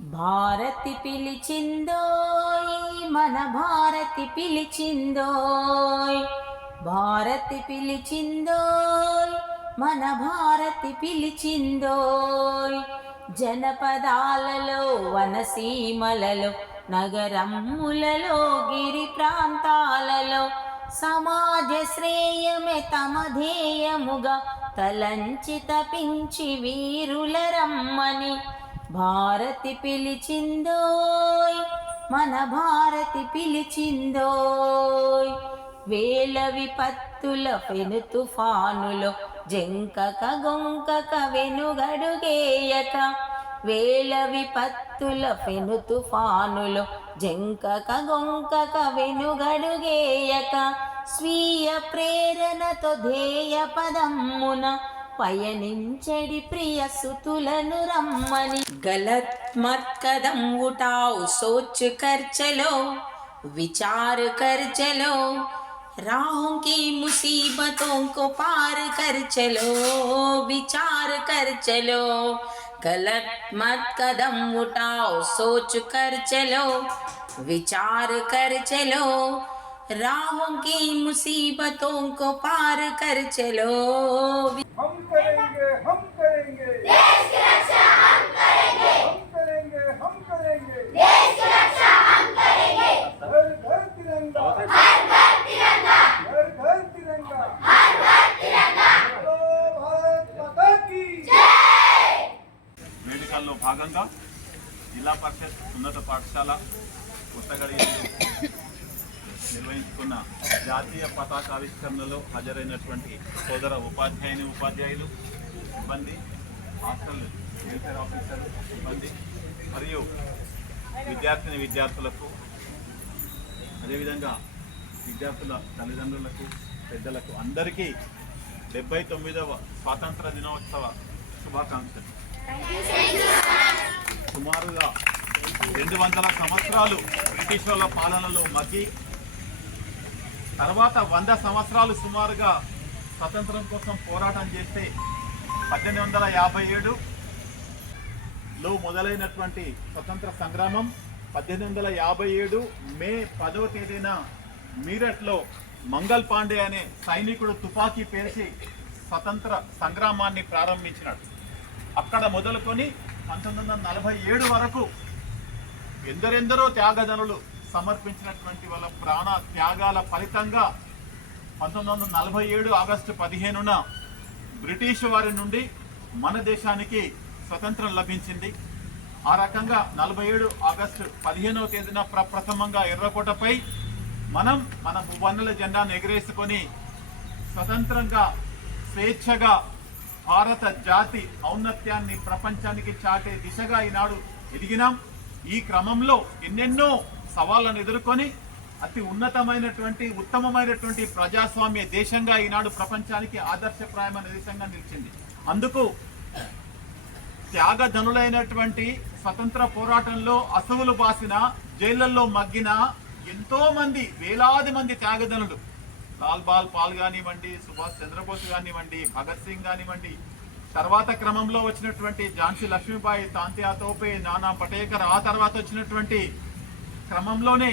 భారతి పిలిచిందోయ్ మన భారతి పిలిచిందోయ్, భారతి పిలిచిందోయ్ మన భారతి పిలిచిందోయ్. జనపదాలలో వనసీమలలో నగరములలో గిరి ప్రాంతాలలో సమాజ శ్రేయమే తమ ధ్యేయముగా తలంచి తపించి వీరుల రమ్మని భారతి పిలిచిందోయ్ మన భారతి పిలిచిందోయ్. వేల విపత్తుల పెను తుఫానులో జంకక గొంకక వెనుగడుగేయక, వేల విపత్తుల పెను తుఫానులో జంకక గొంకక వెనుగడుగేయక, స్వీయ ప్రేరణతో ధ్యేయ పదమ్మున పయనించడి ప్రియ సుతులను రమ్మని. गलत मत कदम उठाओ, सोच कर चलो, विचार कर चलो, राहों की मुसीबतों को पार कर चलो, विचार कर चलो. गलत मत कदम उठाओ, सोच कर चलो, विचार कर चलो, राहों की मुसीबतों को पार कर चलो. हम करेंगे देश की रक्षा, हम करेंगे हम करेंगे देश की रक्षा, हम करेंगे. हर घर तिरंगा, हर घर तिरंगा, हर घर तिरंगा, हर घर तिरंगा. बोलो भारत माता की जय. వేడుకల్లో భాగంగా జిల్లా పరిషత్ ఉన్నత పాఠశాల కొత్తగడి నిర్వహించుకున్న జాతీయ పతాకావిష్కరణలో హాజరైనటువంటి సోదర ఉపాధ్యాయులు, సిబ్బంది, హాస్టల్ వెల్ఫేర్ ఆఫీసర్ సిబ్బంది మరియు విద్యార్థులకు, అదేవిధంగా విద్యార్థుల తల్లిదండ్రులకు, పెద్దలకు అందరికీ 79వ స్వాతంత్ర దినోత్సవ శుభాకాంక్షలు. సుమారుగా 200 సంవత్సరాలు బ్రిటిష్ వాళ్ళ పాలనలో మగ్గి, తర్వాత 100 సంవత్సరాలు సుమారుగా స్వతంత్రం కోసం పోరాటం చేస్తే 1857లో మొదలైనటువంటి స్వతంత్ర సంగ్రామం 1857 మే 10వ తేదీన మీరట్లో మంగల్ పాండే అనే సైనికుడు తుపాకీ పేల్చి స్వతంత్ర సంగ్రామాన్ని ప్రారంభించినాడు. అక్కడ మొదలుకొని 1947 వరకు ఎందరెందరో త్యాగదనులు సమర్పించినటువంటి వాళ్ళ ప్రాణ త్యాగాల ఫలితంగా 1947 ఆగస్టు 15న బ్రిటిష్ వారి నుండి మన దేశానికి స్వతంత్రం లభించింది. ఆ రకంగా 47 ఆగస్టు 15వ తేదీన ప్రప్రథమంగా ఎర్రకోటపై మనం మన మువ్వన్నెల జెండాను ఎగరేసుకొని స్వతంత్రంగా స్వేచ్ఛగా భారత జాతి ఔన్నత్యాన్ని ప్రపంచానికి చాటే దిశగా ఈనాడు ఎదిగినాం. ఈ క్రమంలో ఎన్నెన్నో సవాళ్లను ఎదుర్కొని అతి ఉన్నతమైనటువంటి ఉత్తమమైనటువంటి ప్రజాస్వామ్య దేశంగా ఈనాడు ప్రపంచానికి ఆదర్శప్రాయమైన దేశంగా నిలిచింది. అందుకు త్యాగధనులైనటువంటి స్వతంత్ర పోరాటంలో అసువులు బాసిన, జైళ్లలో మగ్గిన ఎంతో మంది, వేలాది మంది త్యాగధనులు, లాల్ బాల్ పాల్ కానివ్వండి, సుభాష్ చంద్రబోస్ కానివ్వండి, భగత్ సింగ్ కానివ్వండి, తర్వాత క్రమంలో వచ్చినటువంటి ఝాన్సీ లక్ష్మీబాయి, తాంత్యా తోపే, నానా పటేకర్, ఆ తర్వాత వచ్చినటువంటి క్రమంలోనే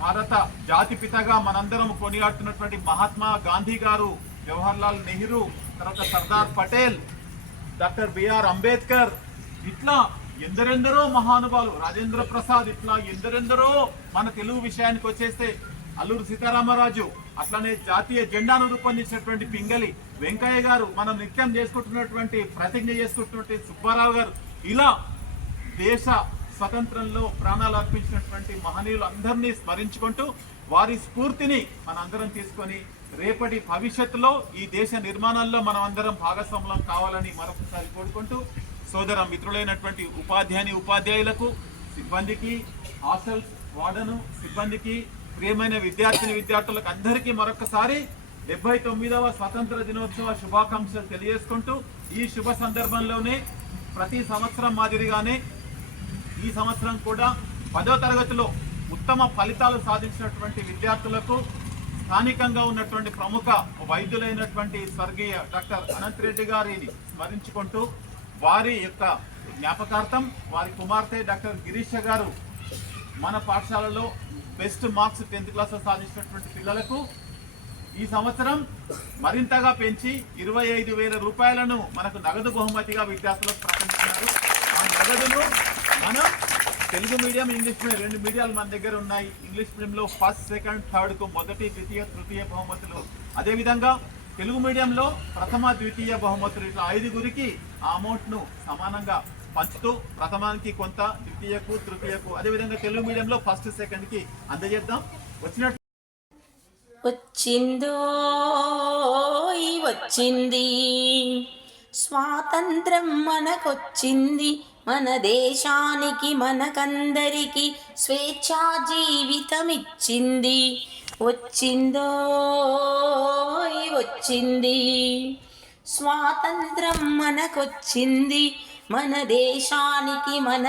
భారత జాతిపితగా మనందరం కొనియాడుతున్నటువంటి మహాత్మా గాంధీ గారు, జవహర్ లాల్ నెహ్రూ, తర్వాత సర్దార్ పటేల్, డాక్టర్ బిఆర్ అంబేద్కర్, ఇట్లా ఎందరెందరో మహానుభావులు, రాజేంద్ర ప్రసాద్, ఇట్లా ఎందరెందరో మన తెలుగు విషయానికి వచ్చేస్తే అల్లూరు సీతారామరాజు, అట్లనే జాతీయ జెండాను రూపొందించినటువంటి పింగళి వెంకయ్య గారు, మనం నిత్యం చేసుకుంటున్నటువంటి ప్రతిజ్ఞ చేసుకుంటున్నటువంటి సుబ్బారావు గారు, ఇలా దేశ స్వతంత్రంలో ప్రాణాలు అర్పించినటువంటి మహనీయులు అందరినీ స్మరించుకుంటూ వారి స్ఫూర్తిని మనందరం తీసుకొని రేపటి భవిష్యత్తులో ఈ దేశ నిర్మాణంలో మనం అందరం భాగస్వాములం కావాలని మరొకసారి కోరుకుంటూ, సోదర మిత్రులైనటువంటి ఉపాధ్యాయులకు, సిబ్బందికి, హాస్టల్ వార్డను సిబ్బందికి, ప్రియమైన విద్యార్థులకు అందరికీ మరొకసారి 79వ స్వాతంత్ర దినోత్సవ శుభాకాంక్షలు తెలియజేసుకుంటూ, ఈ శుభ సందర్భంలోనే ప్రతి సంవత్సరం మాదిరిగానే ఈ సంవత్సరం కూడా 10వ తరగతిలో ఉత్తమ ఫలితాలు సాధించినటువంటి విద్యార్థులకు స్థానికంగా ఉన్నటువంటి ప్రముఖ వైద్యులైనటువంటి స్వర్గీయ డాక్టర్ అనంత్ రెడ్డి గారిని స్మరించుకుంటూ వారి యొక్క జ్ఞాపకార్థం వారి కుమార్తె డాక్టర్ గిరీష గారు మన పాఠశాలలో బెస్ట్ మార్క్స్ 10th క్లాస్లో సాధించినటువంటి పిల్లలకు ఈ సంవత్సరం మరింతగా పెంచి 25,000 రూపాయలను మనకు నగదు బహుమతిగా విద్యార్థులకు ప్రకటించారు. ఆ నగదును మనం తెలుగు మీడియం, ఇంగ్లీష్ మీడియం 2 మీడియాలు మన దగ్గర ఉన్నాయి. ఇంగ్లీష్ మీడియంలో ఫస్ట్, సెకండ్, థర్డ్కు మొదటి, ద్వితీయ, తృతీయ బహుమతులు, అదేవిధంగా తెలుగు మీడియంలో ప్రథమ, ద్వితీయ బహుమతులు, ఇట్లా 5గురికి ఆ అమౌంట్ను సమానంగా పంచుతూ ప్రథమానికి కొంత, ద్వితీయకు, తృతీయకు, అదేవిధంగా తెలుగు మీడియంలో ఫస్ట్, సెకండ్కి అందజేద్దాం. వచ్చినట్టు వచ్చింది స్వాతంత్రం మనకొచ్చింది, మన దేశానికి మనకందరికి స్వేచ్ఛా జీవితమిచ్చింది. వచ్చింది స్వాతంత్రం మనకొచ్చింది, మన దేశానికి మన